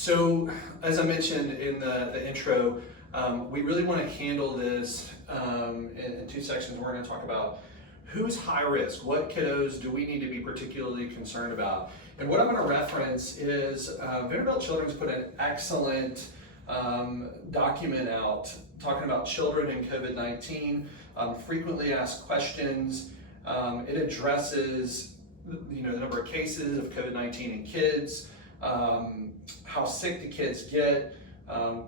So, as I mentioned in the intro, we really want to handle this in two sections. We're going to talk about who's high risk, what kiddos do we need to be particularly concerned about. And what I'm going to reference is Vanderbilt Children's put an excellent document out talking about children in COVID-19, frequently asked questions. It addresses the number of cases of COVID-19 in kids, how sick the kids get,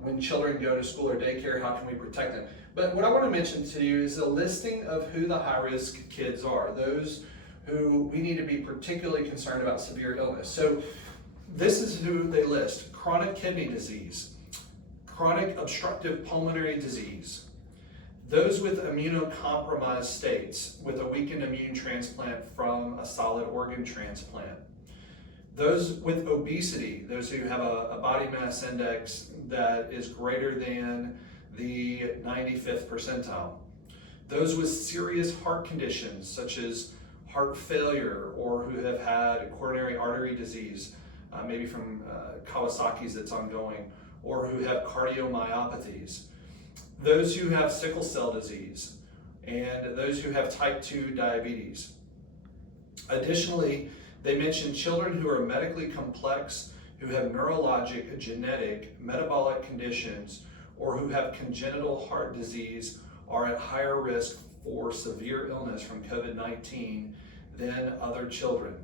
when children go to school or daycare, how can we protect them? But what I want to mention to you is a listing of who the high-risk kids are, those who we need to be particularly concerned about severe illness. So this is who they list: chronic kidney disease, chronic obstructive pulmonary disease, those with immunocompromised states with a weakened immune transplant from a solid organ transplant, those with obesity, those who have a body mass index that is greater than the 95th percentile, those with serious heart conditions such as heart failure or who have had coronary artery disease, maybe from Kawasaki's that's ongoing, or who have cardiomyopathies, those who have sickle cell disease, and those who have type 2 diabetes. Additionally, they mention children who are medically complex, who have neurologic, genetic, metabolic conditions, or who have congenital heart disease are at higher risk for severe illness from COVID-19 than other children.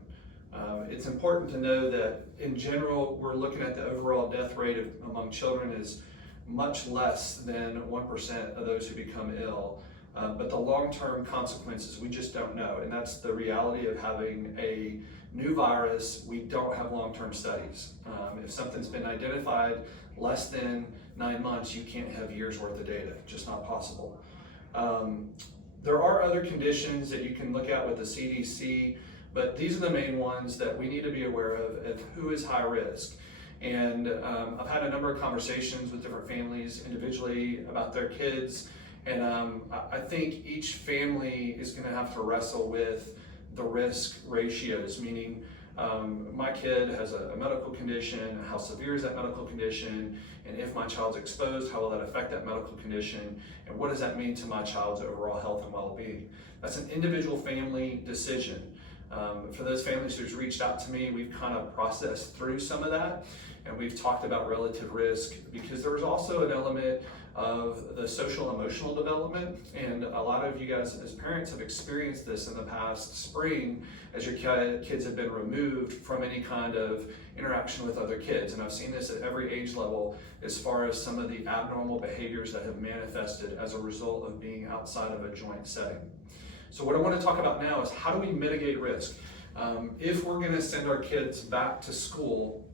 It's important to know that in general, we're looking at the overall death rate among children is much less than 1% of those who become ill. But the long-term consequences, we just don't know. And that's the reality of having a new virus. We don't have long-term studies. If something's been identified less than 9 months, you can't have years worth of data, just not possible. There are other conditions that you can look at with the CDC, but these are the main ones that we need to be aware of who is high risk. And I've had a number of conversations with different families individually about their kids. And I think each family is going to have to wrestle with the risk ratios, meaning my kid has a medical condition, how severe is that medical condition, and if my child's exposed, how will that affect that medical condition, and what does that mean to my child's overall health and well-being? That's an individual family decision. For those families who's reached out to me, we've kind of processed through some of that, and we've talked about relative risk because there was also an element of the social emotional development, and a lot of you guys as parents have experienced this in the past spring as your kids have been removed from any kind of interaction with other kids. And I've seen this at every age level as far as some of the abnormal behaviors that have manifested as a result of being outside of a joint setting. So what I want to talk about now is how do we mitigate risk? If we're going to send our kids back to school,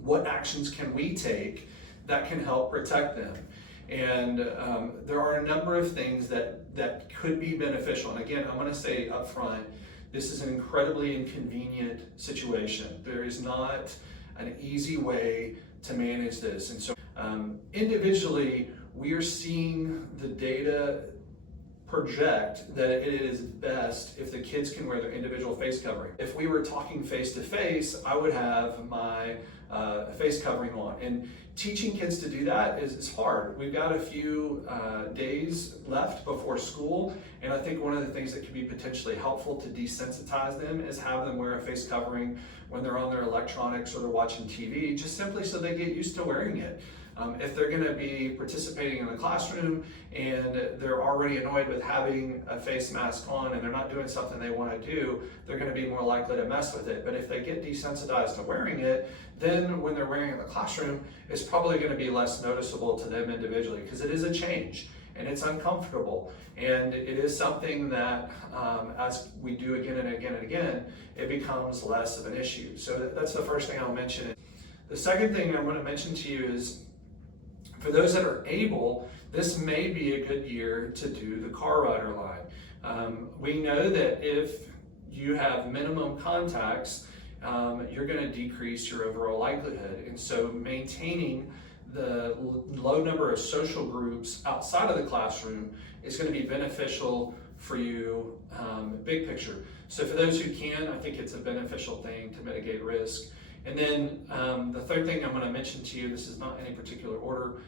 what actions can we take that can help protect them? And there are a number of things that could be beneficial. And again, I want to say up front, this is an incredibly inconvenient situation. There is not an easy way to manage this. And so individually, we are seeing the data project that it is best if the kids can wear their individual face covering. If we were talking face to face, I would have my face covering on. And teaching kids to do that is hard. We've got a few days left before school, and I think one of the things that could be potentially helpful to desensitize them is have them wear a face covering when they're on their electronics or they're watching TV, just simply so they get used to wearing it. If they're going to be participating in the classroom and they're already annoyed with having a face mask on and they're not doing something they want to do, they're going to be more likely to mess with it. But if they get desensitized to wearing it, then when they're wearing it in the classroom, it's probably going to be less noticeable to them individually because it is a change and it's uncomfortable. And it is something that as we do again and again and again, it becomes less of an issue. So that's the first thing I'll mention. The second thing I want to mention to you is, for those that are able, this may be a good year to do the car rider line. We know that if you have minimum contacts, you're going to decrease your overall likelihood. And so maintaining the low number of social groups outside of the classroom is going to be beneficial for you, big picture. So for those who can, I think it's a beneficial thing to mitigate risk. And then the third thing I'm going to mention to you, this is not any particular order,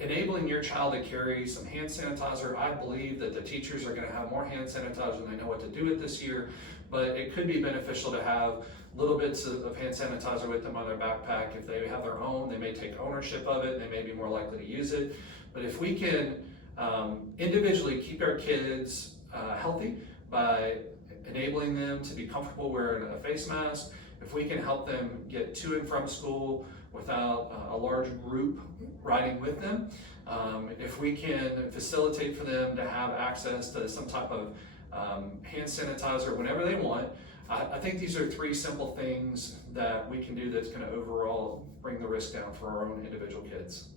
enabling your child to carry some hand sanitizer. I believe that the teachers are going to have more hand sanitizer than they know what to do with this year, but it could be beneficial to have little bits of hand sanitizer with them on their backpack. If they have their own, they may take ownership of it, and they may be more likely to use it. But if we can individually keep our kids healthy by enabling them to be comfortable wearing a face mask, if we can help them get to and from school without a large group riding with them, if we can facilitate for them to have access to some type of hand sanitizer whenever they want, I think these are three simple things that we can do that's going to overall bring the risk down for our own individual kids.